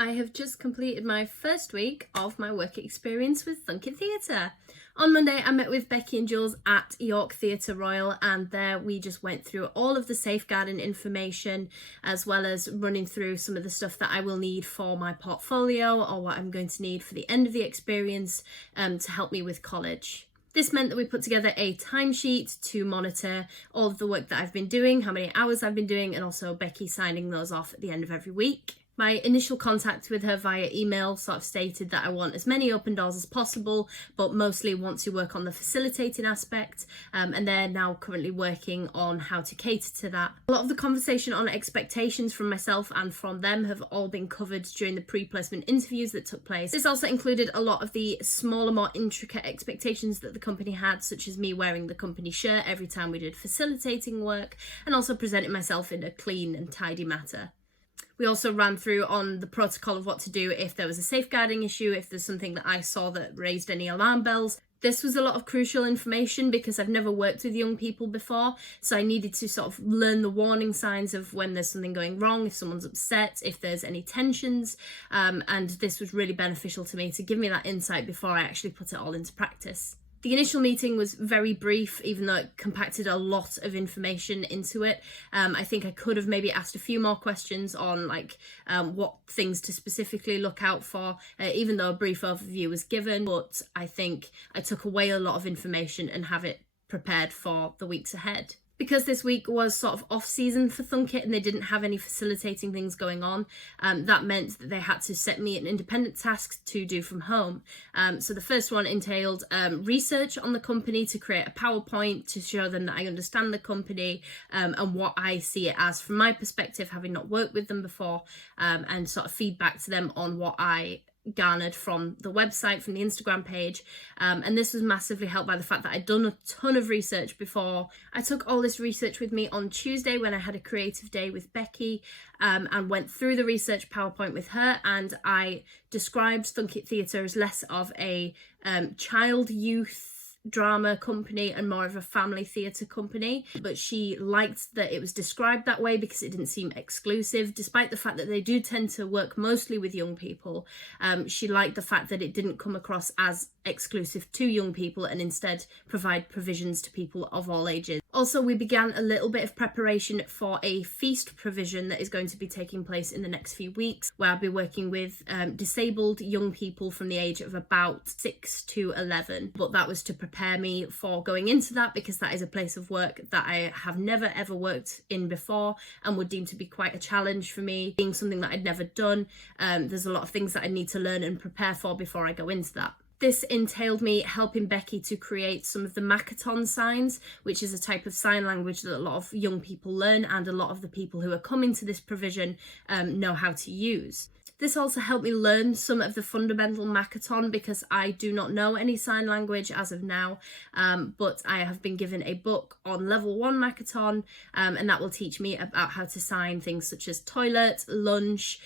I have just completed my first week of my work experience with Thunkit Theatre. On Monday, I met with Becky and Jules at York Theatre Royal, and there we just went through all of the safeguarding information, as well as running through some of the stuff that I will need for my portfolio or what I'm going to need for the end of the experience to help me with college. This meant that we put together a timesheet to monitor all of the work that I've been doing, how many hours I've been doing, and also Becky signing those off at the end of every week. My initial contact with her via email sort of stated that I want as many open doors as possible, but mostly want to work on the facilitating aspect, and they're now currently working on how to cater to that. A lot of the conversation on expectations from myself and from them have all been covered during the pre-placement interviews that took place. This also included a lot of the smaller, more intricate expectations that the company had, such as me wearing the company shirt every time we did facilitating work, and also presenting myself in a clean and tidy manner. We also ran through on the protocol of what to do if there was a safeguarding issue, if there's something that I saw that raised any alarm bells. This was a lot of crucial information because I've never worked with young people before, so I needed to sort of learn the warning signs of when there's something going wrong, if someone's upset, if there's any tensions, and this was really beneficial to me to give me that insight before I actually put it all into practice. The initial meeting was very brief, even though it compacted a lot of information into it. I think I could have maybe asked a few more questions on what things to specifically look out for, even though a brief overview was given, but I think I took away a lot of information and have it prepared for the weeks ahead. Because this week was sort of off season for Thunkit and they didn't have any facilitating things going on, that meant that they had to set me an independent task to do from home. So the first one entailed research on the company to create a PowerPoint to show them that I understand the company and what I see it as from my perspective, having not worked with them before, and sort of feedback to them on what I garnered from the website, from the Instagram page, and this was massively helped by the fact that I'd done a ton of research before. I took all this research with me on Tuesday when I had a creative day with Becky, and went through the research PowerPoint with her, and I described Thunkit Theatre as less of a child youth drama company and more of a family theatre company, but she liked that it was described that way because it didn't seem exclusive, despite the fact that they do tend to work mostly with young people. She liked the fact that it didn't come across as exclusive to young people and instead provide provisions to people of all ages. Also, we began a little bit of preparation for a feast provision that is going to be taking place in the next few weeks, where I'll be working with disabled young people from the age of about 6 to 11. But that was to prepare me for going into that, because that is a place of work that I have never ever worked in before and would deem to be quite a challenge for me, being something that I'd never done. There's a lot of things that I need to learn and prepare for before I go into that. This entailed me helping Becky to create some of the Makaton signs, which is a type of sign language that a lot of young people learn and a lot of the people who are coming to this provision know how to use. This also helped me learn some of the fundamental Makaton because I do not know any sign language as of now, but I have been given a book on level 1 Makaton, and that will teach me about how to sign things such as toilet, lunch,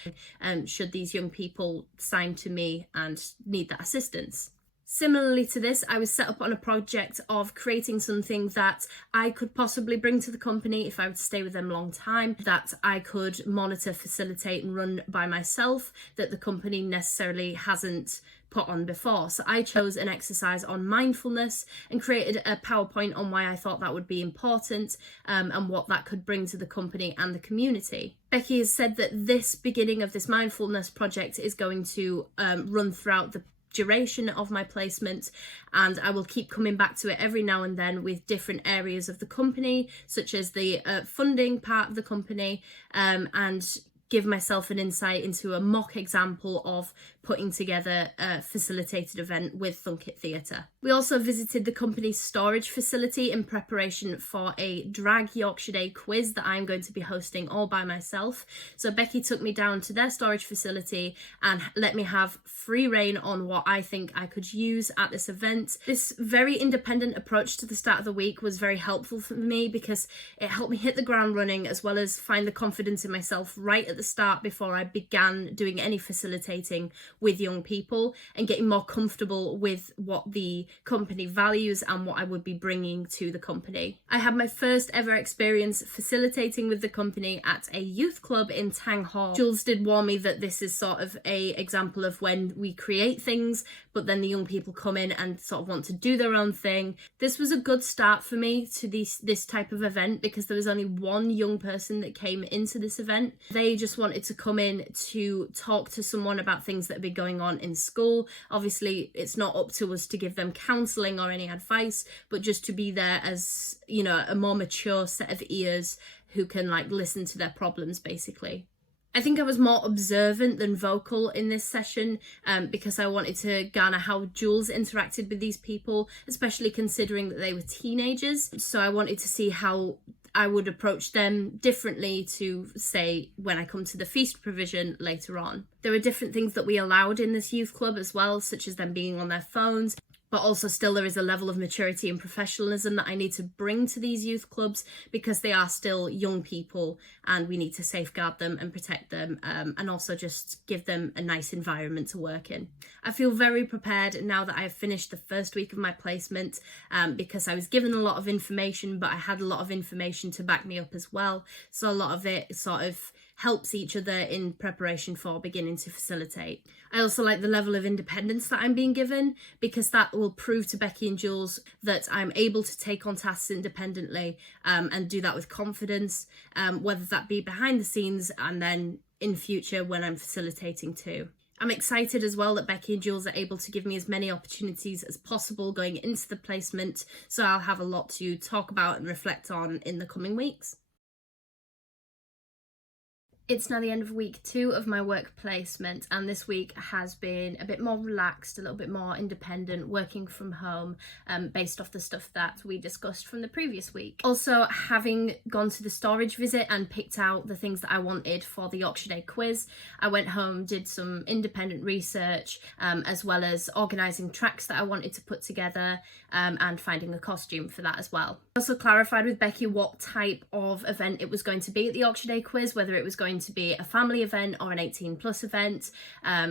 should these young people sign to me and need that assistance. Similarly to this, I was set up on a project of creating something that I could possibly bring to the company if I were to stay with them a long time, that I could monitor, facilitate and run by myself, that the company necessarily hasn't put on before. So I chose an exercise on mindfulness and created a PowerPoint on why I thought that would be important, and what that could bring to the company and the community. Becky has said that this beginning of this mindfulness project is going to run throughout the duration of my placement, and I will keep coming back to it every now and then with different areas of the company, such as the funding part of the company, and give myself an insight into a mock example of putting together a facilitated event with Thunkit Theatre. We also visited the company's storage facility in preparation for a Drag Yorkshire Day quiz that I'm going to be hosting all by myself. So Becky took me down to their storage facility and let me have free reign on what I think I could use at this event. This very independent approach to the start of the week was very helpful for me because it helped me hit the ground running, as well as find the confidence in myself right at the start before I began doing any facilitating with young people and getting more comfortable with what the company values and what I would be bringing to the company. I had my first ever experience facilitating with the company at a youth club in Tang Hall. Jules did warn me that this is sort of a example of when we create things, but then the young people come in and sort of want to do their own thing. This was a good start for me to this type of event because there was only one young person that came into this event. They just wanted to come in to talk to someone about things that had been going on in school. Obviously, it's not up to us to give them counselling or any advice, but just to be there as, you know, a more mature set of ears who can like listen to their problems basically. I think I was more observant than vocal in this session because I wanted to garner how Jules interacted with these people, especially considering that they were teenagers. So I wanted to see how I would approach them differently to, say, when I come to the feast provision later on. There are different things that we allowed in this youth club as well, such as them being on their phones. But also still there is a level of maturity and professionalism that I need to bring to these youth clubs because they are still young people and we need to safeguard them and protect them and also just give them a nice environment to work in. I feel very prepared now that I have finished the first week of my placement because I was given a lot of information, but I had a lot of information to back me up as well. So a lot of it sort of helps each other in preparation for beginning to facilitate. I also like the level of independence that I'm being given because that will prove to Becky and Jules that I'm able to take on tasks independently and do that with confidence, whether that be behind the scenes and then in future when I'm facilitating too. I'm excited as well that Becky and Jules are able to give me as many opportunities as possible going into the placement, so I'll have a lot to talk about and reflect on in the coming weeks. It's now the end of week 2 of my work placement, and this week has been a bit more relaxed, a little bit more independent, working from home based off the stuff that we discussed from the previous week. Also, having gone to the storage visit and picked out the things that I wanted for the Yorkshire Day quiz, I went home, did some independent research, as well as organising tracks that I wanted to put together and finding a costume for that as well. I also clarified with Becky what type of event it was going to be at the Yorkshire Day quiz, whether it was going to be a family event or an 18+ event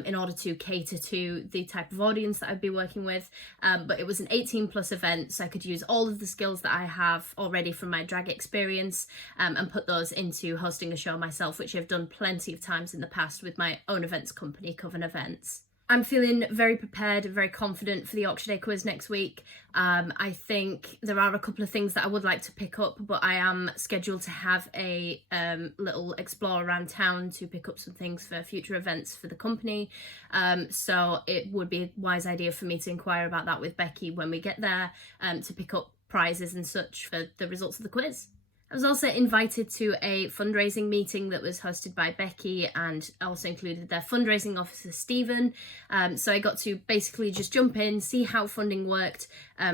in order to cater to the type of audience that I'd be working with, but it was an 18+ event, so I could use all of the skills that I have already from my drag experience and put those into hosting a show myself, which I've done plenty of times in the past with my own events company, Coven Events. I'm feeling very prepared, very confident for the Yorkshire Day quiz next week. I think there are a couple of things that I would like to pick up, but I am scheduled to have a little explore around town to pick up some things for future events for the company. So it would be a wise idea for me to inquire about that with Becky when we get there to pick up prizes and such for the results of the quiz. I was also invited to a fundraising meeting that was hosted by Becky and also included their fundraising officer, Stephen. So I got to basically just jump in, see how funding worked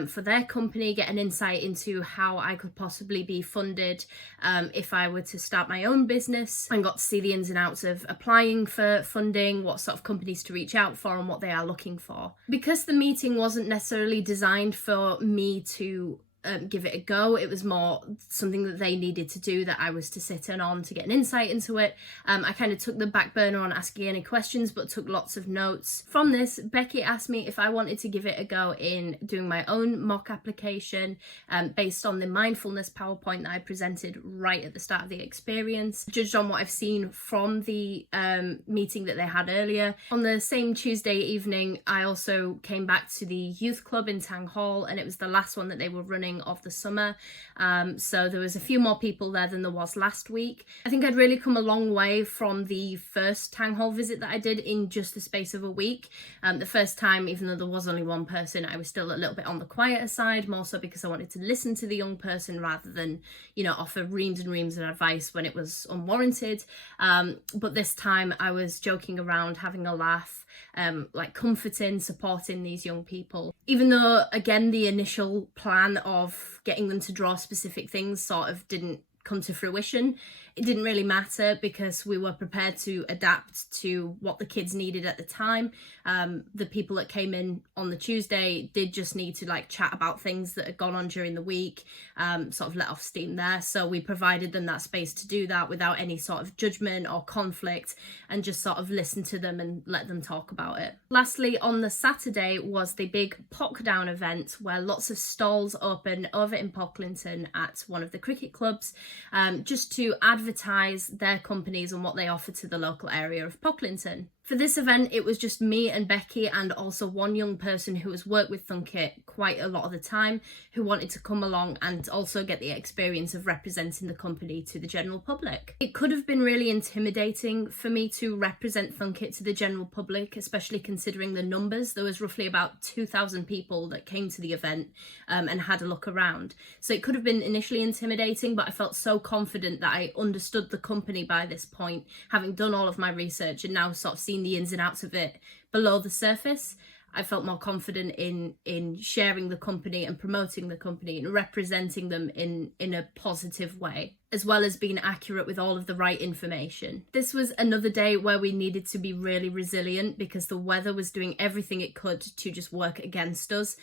for their company, get an insight into how I could possibly be funded if I were to start my own business, and got to see the ins and outs of applying for funding, what sort of companies to reach out for and what they are looking for. Because the meeting wasn't necessarily designed for me to give it a go, it was more something that they needed to do that I was to sit in on to get an insight into it. I kind of took the back burner on asking any questions, but took lots of notes. From this, Becky asked me if I wanted to give it a go in doing my own mock application based on the mindfulness PowerPoint that I presented right at the start of the experience, judged on what I've seen from the meeting that they had earlier. On the same Tuesday evening, I also came back to the youth club in Tang Hall, and it was the last one that they were running of the summer, so there was a few more people there than there was last week. I think I'd really come a long way from the first Tang Hall visit that I did in just the space of a week. The first time, even though there was only one person, I was still a little bit on the quieter side, more so because I wanted to listen to the young person rather than, you know, offer reams and reams of advice when it was unwarranted. But this time I was joking around, having a laugh, like comforting, supporting these young people. Even though, again, the initial plan of getting them to draw specific things sort of didn't come to fruition, It didn't really matter because we were prepared to adapt to what the kids needed at the time. The people that came in on the Tuesday did just need to like chat about things that had gone on during the week, sort of let off steam there. So we provided them that space to do that without any sort of judgment or conflict, and just sort of listen to them and let them talk about it. Lastly, on the Saturday was the big Pockdown event, where lots of stalls open over in Pocklington at one of the cricket clubs, just to advertise their companies and what they offer to the local area of Pocklington. For this event, it was just me and Becky, and also one young person who has worked with Thunkit quite a lot of the time, who wanted to come along and also get the experience of representing the company to the general public. It could have been really intimidating for me to represent Thunkit to the general public, especially considering the numbers. There was roughly about 2,000 people that came to the event and had a look around. So it could have been initially intimidating, but I felt so confident that I understood the company by this point, having done all of my research and now sort of seen the ins and outs of it below the surface. I felt more confident in sharing the company and promoting the company and representing them in a positive way, as well as being accurate with all of the right information. This was another day where we needed to be really resilient because the weather was doing everything it could to just work against us.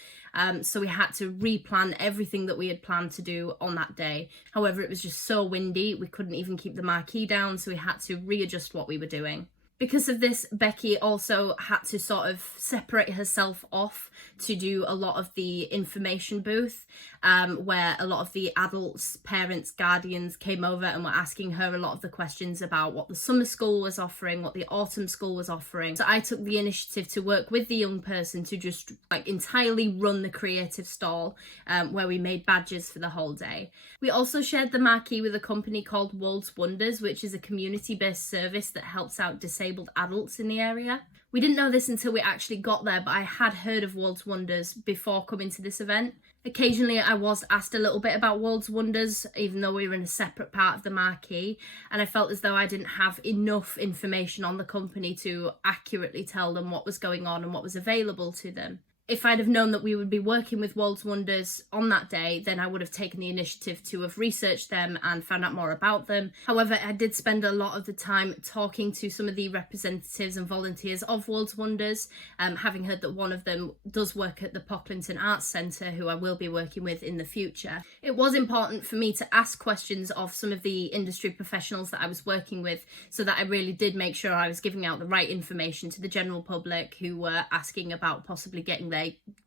So we had to replan everything that we had planned to do on that day. However, it was just so windy, we couldn't even keep the marquee down, so we had to readjust what we were doing. Because of this, Becky also had to sort of separate herself off to do a lot of the information booth, where a lot of the adults, parents, guardians came over and were asking her a lot of the questions about what the summer school was offering, what the autumn school was offering. So I took the initiative to work with the young person to just like entirely run the creative stall, where we made badges for the whole day. We also shared the marquee with a company called World's Wonders, which is a community-based service that helps out disabled adults in the area. We didn't know this until we actually got there, but I had heard of World's Wonders before coming to this event. Occasionally I was asked a little bit about World's Wonders, even though we were in a separate part of the marquee, and I felt as though I didn't have enough information on the company to accurately tell them what was going on and what was available to them. If I'd have known that we would be working with World's Wonders on that day, then I would have taken the initiative to have researched them and found out more about them. However, I did spend a lot of the time talking to some of the representatives and volunteers of World's Wonders, having heard that one of them does work at the Pocklington Arts Centre, who I will be working with in the future. It was important for me to ask questions of some of the industry professionals that I was working with, so that I really did make sure I was giving out the right information to the general public who were asking about possibly getting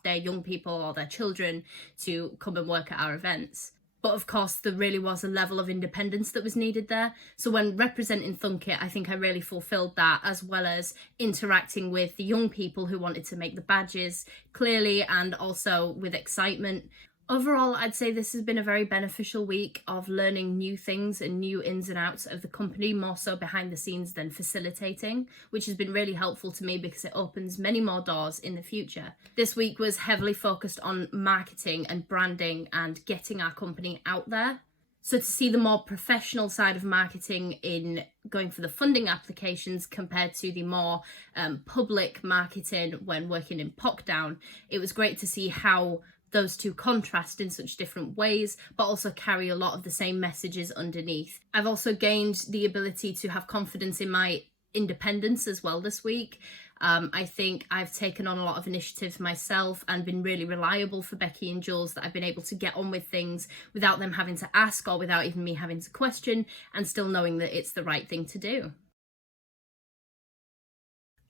their young people or their children to come and work at our events. But of course, there really was a level of independence that was needed there. So when representing Thunkit, I think I really fulfilled that, as well as interacting with the young people who wanted to make the badges clearly and also with excitement. Overall, I'd say this has been a very beneficial week of learning new things and new ins and outs of the company, more so behind the scenes than facilitating, which has been really helpful to me because it opens many more doors in the future. This week was heavily focused on marketing and branding and getting our company out there. So to see the more professional side of marketing in going for the funding applications compared to the more public marketing when working in Pockdown, it was great to see how those two contrast in such different ways, but also carry a lot of the same messages underneath. I've also gained the ability to have confidence in my independence as well this week. I think I've taken on a lot of initiatives myself and been really reliable for Becky and Jules, that I've been able to get on with things without them having to ask or without even me having to question, and still knowing that it's the right thing to do.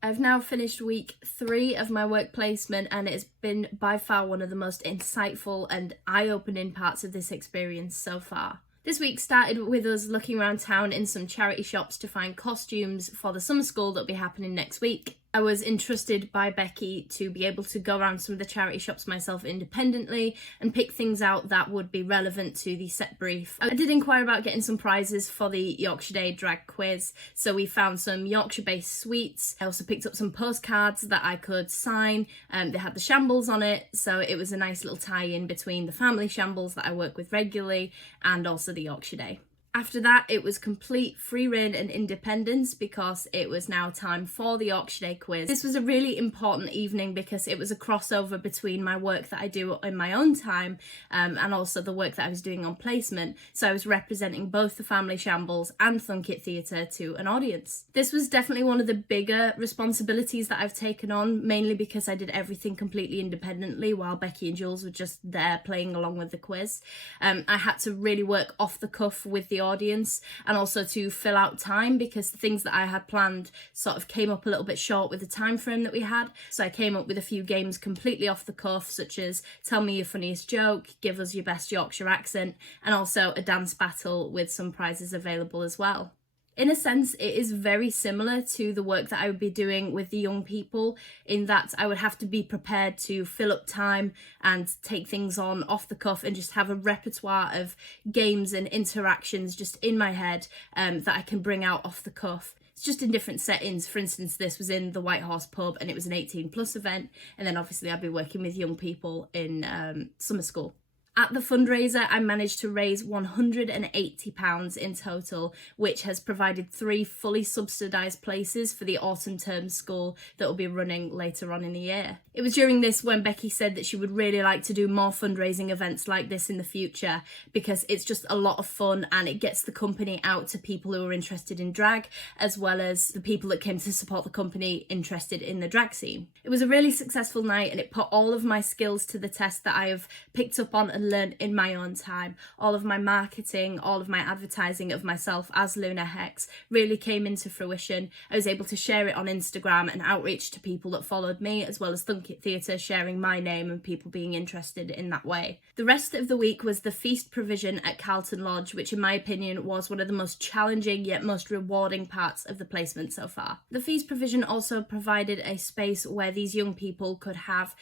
I've now finished week 3 of my work placement, and it's been by far one of the most insightful and eye-opening parts of this experience so far. This week started with us looking around town in some charity shops to find costumes for the summer school that'll be happening next week. I was entrusted by Becky to be able to go around some of the charity shops myself independently and pick things out that would be relevant to the set brief. I did inquire about getting some prizes for the Yorkshire Day drag quiz, so we found some Yorkshire-based sweets. I also picked up some postcards that I could sign. They had the shambles on it, so it was a nice little tie-in between the family shambles that I work with regularly and also the Yorkshire Day. After that, it was complete free reign and independence because it was now time for the Yorkshire Day quiz. This was a really important evening because it was a crossover between my work that I do in my own time and also the work that I was doing on placement. So I was representing both the Family Shambles and Thunkit Theatre to an audience. This was definitely one of the bigger responsibilities that I've taken on, mainly because I did everything completely independently while Becky and Jules were just there playing along with the quiz. I had to really work off the cuff with the audience and also to fill out time because the things that I had planned sort of came up a little bit short with the time frame that we had. So I came up with a few games completely off the cuff, such as tell me your funniest joke, give us your best Yorkshire accent, and also a dance battle with some prizes available as well. In a sense, it is very similar to the work that I would be doing with the young people in that I would have to be prepared to fill up time and take things on off the cuff and just have a repertoire of games and interactions just in my head that I can bring out off the cuff. It's just in different settings. For instance, this was in the White Horse pub and it was an 18+ event. And then obviously I'd be working with young people in summer school. At the fundraiser, I managed to raise £180 in total, which has provided 3 fully subsidised places for the autumn term school that will be running later on in the year. It was during this when Becky said that she would really like to do more fundraising events like this in the future because it's just a lot of fun and it gets the company out to people who are interested in drag, as well as the people that came to support the company interested in the drag scene. It was a really successful night and it put all of my skills to the test that I have picked up on and learned in my own time. All of my marketing, all of my advertising of myself as Luna Hex really came into fruition. I was able to share it on Instagram and outreach to people that followed me, as well as Thunkit Theatre sharing my name and people being interested in that way. The rest of the week was the feast provision at Carlton Lodge, which in my opinion was one of the most challenging yet most rewarding parts of the placement so far. The feast provision also provided a space where these young people could have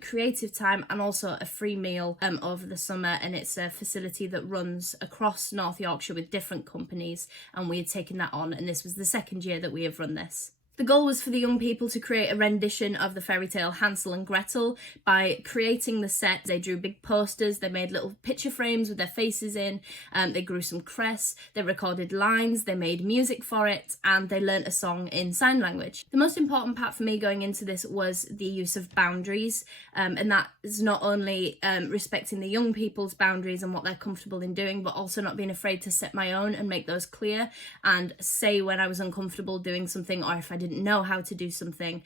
creative time and also a free meal over the summer, and it's a facility that runs across North Yorkshire with different companies, and we had taken that on, and this was the second year that we have run this. The goal was for the young people to create a rendition of the fairy tale Hansel and Gretel. By creating the set, they drew big posters, they made little picture frames with their faces in, they grew some cress, they recorded lines, they made music for it, and they learnt a song in sign language. The most important part for me going into this was the use of boundaries, and that is not only respecting the young people's boundaries and what they're comfortable in doing, but also not being afraid to set my own and make those clear and say when I was uncomfortable doing something or if I didn't know how to do something,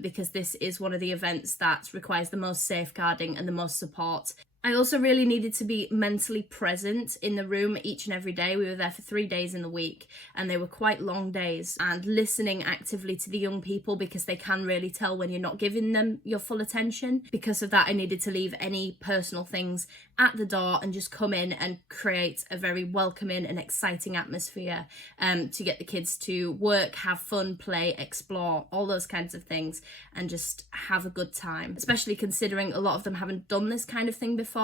because this is one of the events that requires the most safeguarding and the most support. I also really needed to be mentally present in the room each and every day. We were there for 3 days in the week and they were quite long days, and listening actively to the young people because they can really tell when you're not giving them your full attention. Because of that, I needed to leave any personal things at the door and just come in and create a very welcoming and exciting atmosphere to get the kids to work, have fun, play, explore, all those kinds of things, and just have a good time, especially considering a lot of them haven't done this kind of thing before.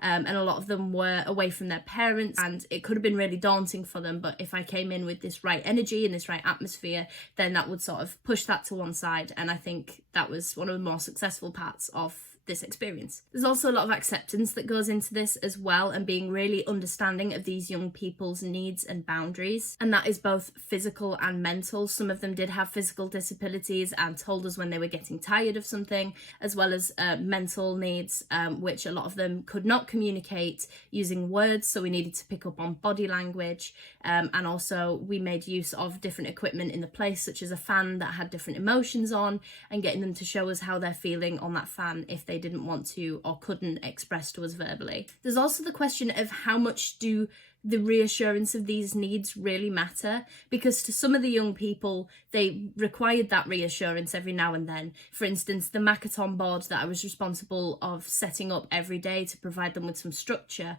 And a lot of them were away from their parents and it could have been really daunting for them, but if I came in with this right energy and this right atmosphere, then that would sort of push that to one side, and I think that was one of the more successful parts of this experience. There's also a lot of acceptance that goes into this as well, and being really understanding of these young people's needs and boundaries, and that is both physical and mental. Some of them did have physical disabilities and told us when they were getting tired of something, as well as mental needs, which a lot of them could not communicate using words, so we needed to pick up on body language, and also we made use of different equipment in the place, such as a fan that had different emotions on, and getting them to show us how they're feeling on that fan if they didn't want to or couldn't express to us verbally. There's also the question of how much do the reassurance of these needs really matter, because to some of the young people they required that reassurance every now and then. For instance, the Makaton board that I was responsible of setting up every day to provide them with some structure,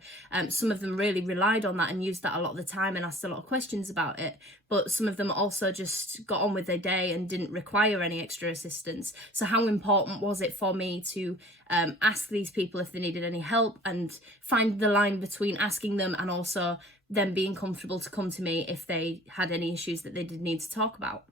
some of them really relied on that and used that a lot of the time and asked a lot of questions about it, but some of them also just got on with their day and didn't require any extra assistance. So how important was it for me to ask these people if they needed any help and find the line between asking them and also them being comfortable to come to me if they had any issues that they did need to talk about.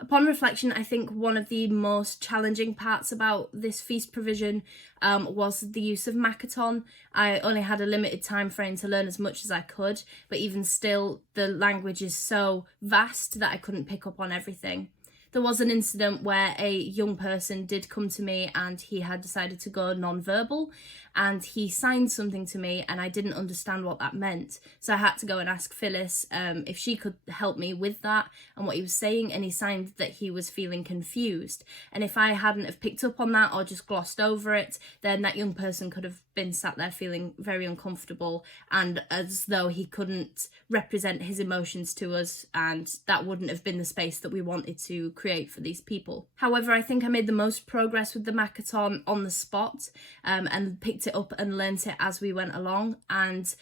Upon reflection, I think one of the most challenging parts about this feast provision was the use of Makaton. I only had a limited time frame to learn as much as I could, but even still, the language is so vast that I couldn't pick up on everything. There was an incident where a young person did come to me and he had decided to go non-verbal, and he signed something to me and I didn't understand what that meant. So I had to go and ask Phyllis if she could help me with that and what he was saying, and he signed that he was feeling confused. And if I hadn't have picked up on that or just glossed over it, then that young person could have been sat there feeling very uncomfortable and as though he couldn't represent his emotions to us, and that wouldn't have been the space that we wanted to create for these people. However, I think I made the most progress with the Makaton on the spot and picked it up and learnt it as we went along, and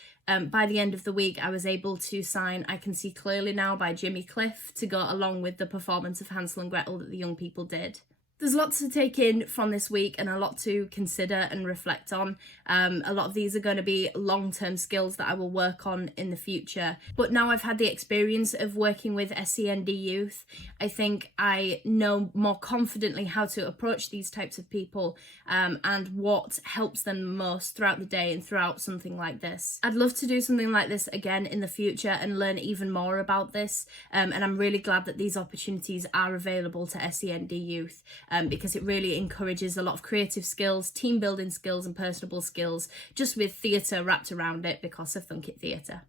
by the end of the week I was able to sign I Can See Clearly Now by Jimmy Cliff to go along with the performance of Hansel and Gretel that the young people did. There's lots to take in from this week and a lot to consider and reflect on. A lot of these are going to be long-term skills that I will work on in the future. But now I've had the experience of working with SEND youth, I think I know more confidently how to approach these types of people and what helps them most throughout the day and throughout something like this. I'd love to do something like this again in the future and learn even more about this. And I'm really glad that these opportunities are available to SEND youth. Because it really encourages a lot of creative skills, team building skills and personable skills, just with theatre wrapped around it because of Thunk It Theatre.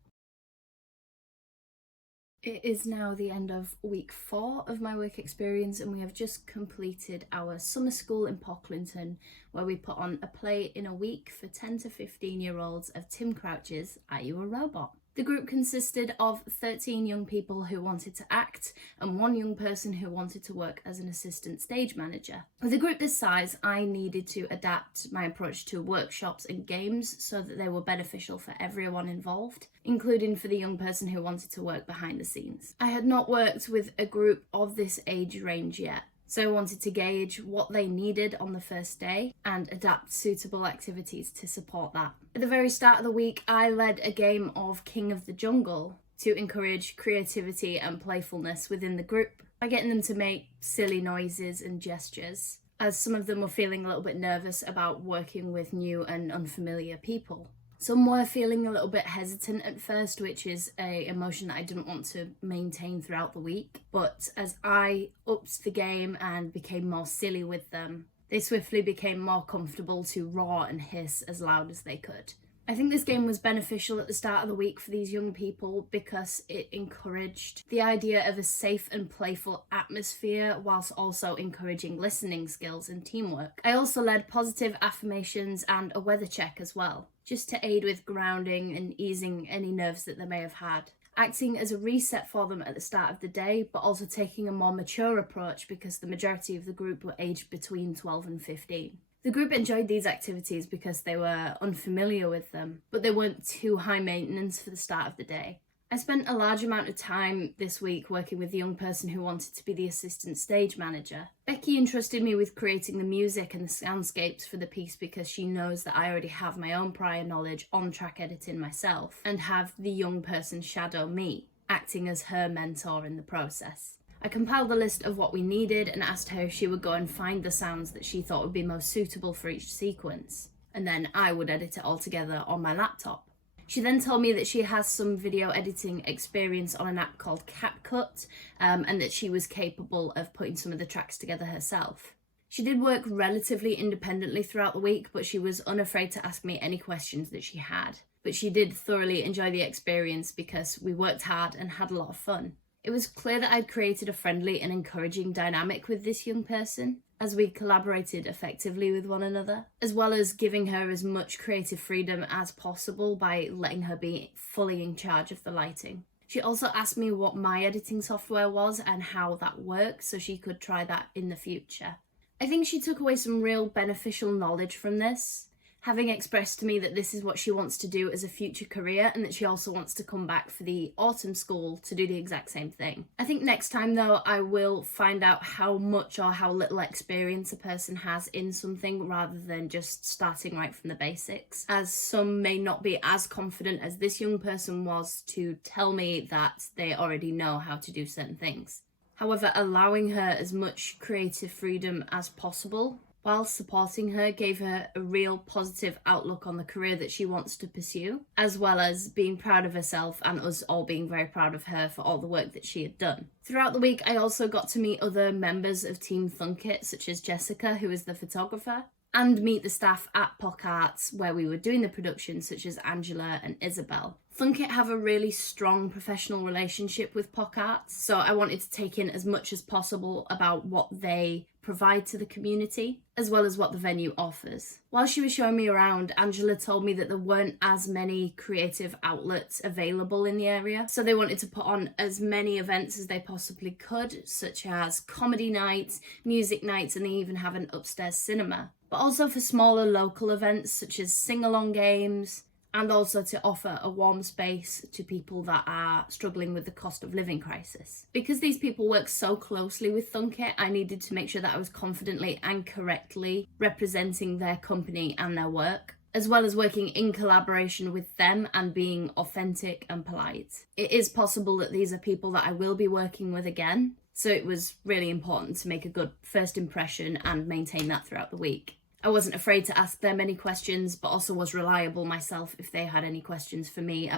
It is now the end of week 4 of my work experience, and we have just completed our summer school in Pocklington, where we put on a play in a week for 10 to 15-year-olds of Tim Crouch's Are You a Robot? The group consisted of 13 young people who wanted to act and 1 young person who wanted to work as an assistant stage manager. With a group this size, I needed to adapt my approach to workshops and games so that they were beneficial for everyone involved, including for the young person who wanted to work behind the scenes. I had not worked with a group of this age range yet, so I wanted to gauge what they needed on the first day and adapt suitable activities to support that. At the very start of the week, I led a game of King of the Jungle to encourage creativity and playfulness within the group by getting them to make silly noises and gestures, as some of them were feeling a little bit nervous about working with new and unfamiliar people. Some were feeling a little bit hesitant at first, which is an emotion that I didn't want to maintain throughout the week. But as I upped the game and became more silly with them, they swiftly became more comfortable to roar and hiss as loud as they could. I think this game was beneficial at the start of the week for these young people because it encouraged the idea of a safe and playful atmosphere whilst also encouraging listening skills and teamwork. I also led positive affirmations and a weather check as well, just to aid with grounding and easing any nerves that they may have had, acting as a reset for them at the start of the day, but also taking a more mature approach because the majority of the group were aged between 12 and 15. The group enjoyed these activities because they were unfamiliar with them, but they weren't too high maintenance for the start of the day. I spent a large amount of time this week working with the young person who wanted to be the assistant stage manager. Becky entrusted me with creating the music and the soundscapes for the piece because she knows that I already have my own prior knowledge on track editing myself and have the young person shadow me, acting as her mentor in the process. I compiled a list of what we needed and asked her if she would go and find the sounds that she thought would be most suitable for each sequence, and then I would edit it all together on my laptop. She then told me that she has some video editing experience on an app called CapCut, and that she was capable of putting some of the tracks together herself. She did work relatively independently throughout the week, but she was unafraid to ask me any questions that she had. But she did thoroughly enjoy the experience because we worked hard and had a lot of fun. It was clear that I'd created a friendly and encouraging dynamic with this young person, as we collaborated effectively with one another, as well as giving her as much creative freedom as possible by letting her be fully in charge of the lighting. She also asked me what my editing software was and how that works so she could try that in the future. I think she took away some real beneficial knowledge from this, having expressed to me that this is what she wants to do as a future career and that she also wants to come back for the autumn school to do the exact same thing. I think next time though I will find out how much or how little experience a person has in something rather than just starting right from the basics, as some may not be as confident as this young person was to tell me that they already know how to do certain things. However, allowing her as much creative freedom as possible while supporting her gave her a real positive outlook on the career that she wants to pursue, as well as being proud of herself and us all being very proud of her for all the work that she had done. Throughout the week, I also got to meet other members of Team Thunkit, such as Jessica, who is the photographer, and meet the staff at POC Arts where we were doing the production, such as Angela and Isabel. Thunkit have a really strong professional relationship with POC Arts, so I wanted to take in as much as possible about what they provide to the community, as well as what the venue offers. While she was showing me around, Angela told me that there weren't as many creative outlets available in the area, so they wanted to put on as many events as they possibly could, such as comedy nights, music nights, and they even have an upstairs cinema. But also for smaller local events such as sing-along games, and also to offer a warm space to people that are struggling with the cost of living crisis. Because these people work so closely with Thunkit, I needed to make sure that I was confidently and correctly representing their company and their work, as well as working in collaboration with them and being authentic and polite. It is possible that these are people that I will be working with again, so it was really important to make a good first impression and maintain that throughout the week. I wasn't afraid to ask them any questions, but also was reliable myself if they had any questions for me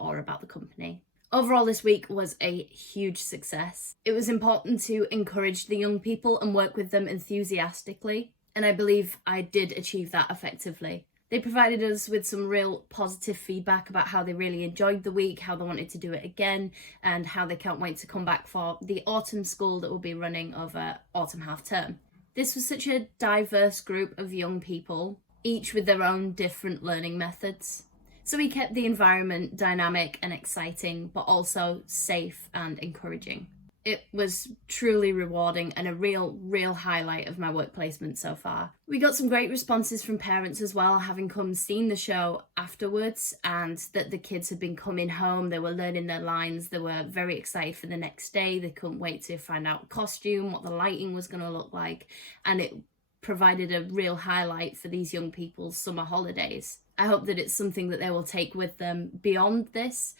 or about the company. Overall, this week was a huge success. It was important to encourage the young people and work with them enthusiastically, and I believe I did achieve that effectively. They provided us with some real positive feedback about how they really enjoyed the week, how they wanted to do it again, and how they can't wait to come back for the autumn school that will be running over autumn half term. This was such a diverse group of young people, each with their own different learning methods. So we kept the environment dynamic and exciting, but also safe and encouraging. It was truly rewarding and a real highlight of my work placement so far. We got some great responses from parents as well, having come seen the show afterwards, and that the kids had been coming home, they were learning their lines, they were very excited for the next day, they couldn't wait to find out costume, what the lighting was going to look like, and it provided a real highlight for these young people's summer holidays. I hope that it's something that they will take with them beyond this,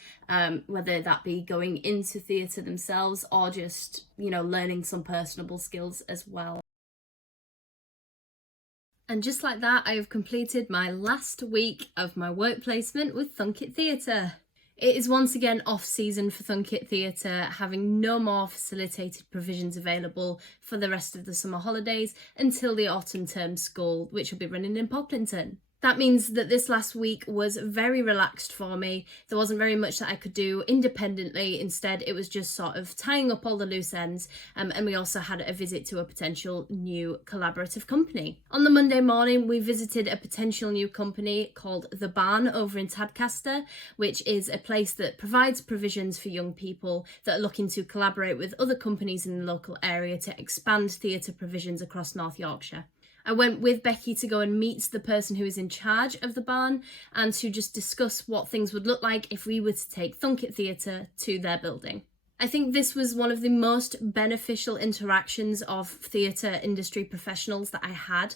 whether that be going into theatre themselves or just, learning some personable skills as well. And just like that, I have completed my last week of my work placement with Thunkit Theatre. It is once again off season for Thunkit Theatre, having no more facilitated provisions available for the rest of the summer holidays until the autumn term school, which will be running in Pocklington. That means that this last week was very relaxed for me. There wasn't very much that I could do independently. Instead, it was just sort of tying up all the loose ends. And we also had a visit to a potential new collaborative company. On the Monday morning, we visited a potential new company called The Barn over in Tadcaster, which is a place that provides provisions for young people that are looking to collaborate with other companies in the local area to expand theatre provisions across North Yorkshire. I went with Becky to go and meet the person who is in charge of the barn and to just discuss what things would look like if we were to take Thunkit Theatre to their building. I think this was one of the most beneficial interactions of theatre industry professionals that I had,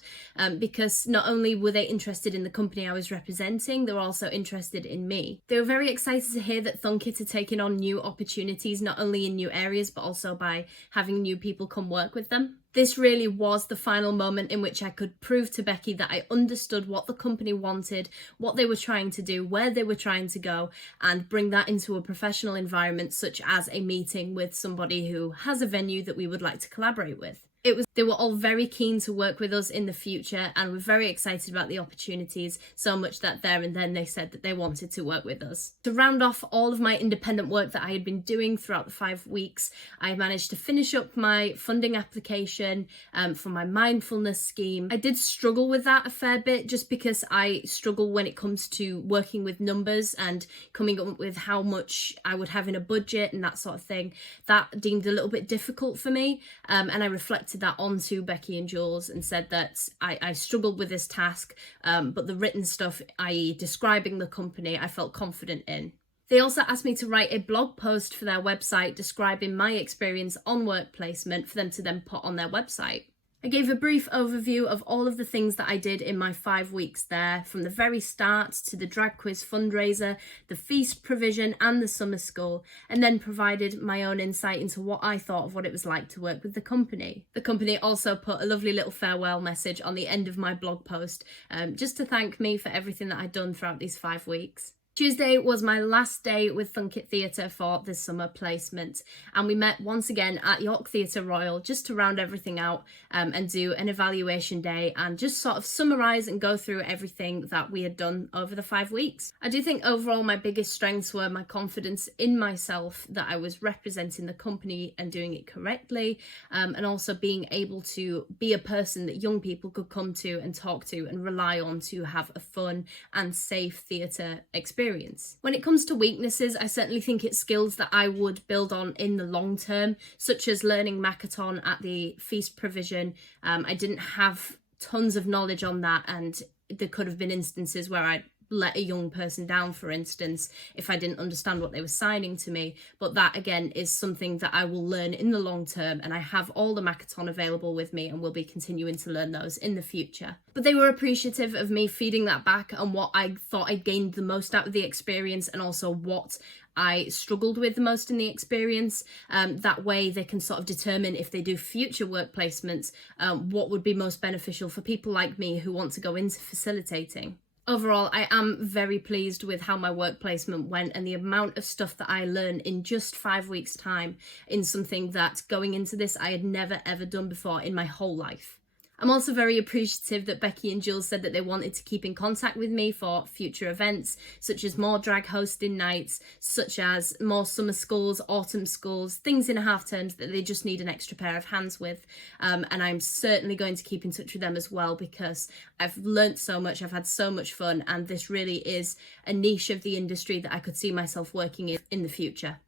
because not only were they interested in the company I was representing, they were also interested in me. They were very excited to hear that Thunkit had taken on new opportunities, not only in new areas, but also by having new people come work with them. This really was the final moment in which I could prove to Becky that I understood what the company wanted, what they were trying to do, where they were trying to go, and bring that into a professional environment such as a meeting with somebody who has a venue that we would like to collaborate with. They were all very keen to work with us in the future and were very excited about the opportunities, so much that there and then they said that they wanted to work with us. To round off all of my independent work that I had been doing throughout the 5 weeks, I managed to finish up my funding application for my mindfulness scheme. I did struggle with that a fair bit just because I struggle when it comes to working with numbers and coming up with how much I would have in a budget and that sort of thing. That deemed a little bit difficult for me, and I reflected that onto Becky and Jules and said that I struggled with this task, but the written stuff, i.e. describing the company, I felt confident in. They also asked me to write a blog post for their website describing my experience on work placement for them to then put on their website. I gave a brief overview of all of the things that I did in my 5 weeks there, from the very start to the drag quiz fundraiser, the feast provision and the summer school, and then provided my own insight into what I thought of what it was like to work with the company. The company also put a lovely little farewell message on the end of my blog post, just to thank me for everything that I'd done throughout these 5 weeks. Tuesday was my last day with Thunkit Theatre for the summer placement, and we met once again at York Theatre Royal just to round everything out and do an evaluation day and just sort of summarise and go through everything that we had done over the 5 weeks. I do think overall my biggest strengths were my confidence in myself, that I was representing the company and doing it correctly, and also being able to be a person that young people could come to and talk to and rely on to have a fun and safe theatre experience. When it comes to weaknesses, I certainly think it's skills that I would build on in the long term, such as learning Makaton at the feast provision. I didn't have tons of knowledge on that, and there could have been instances where I let a young person down, for instance, if I didn't understand what they were signing to me. But that again is something that I will learn in the long term, and I have all the Makaton available with me and will be continuing to learn those in the future. But they were appreciative of me feeding that back and what I thought I gained the most out of the experience, and also what I struggled with the most in the experience. That way they can sort of determine, if they do future work placements, what would be most beneficial for people like me who want to go into facilitating. Overall, I am very pleased with how my work placement went and the amount of stuff that I learned in just 5 weeks' time, in something that going into this I had never ever done before in my whole life. I'm also very appreciative that Becky and Jules said that they wanted to keep in contact with me for future events, such as more drag hosting nights, such as more summer schools, autumn schools, things in half terms that they just need an extra pair of hands with. And I'm certainly going to keep in touch with them as well, because I've learnt so much, I've had so much fun, and this really is a niche of the industry that I could see myself working in the future.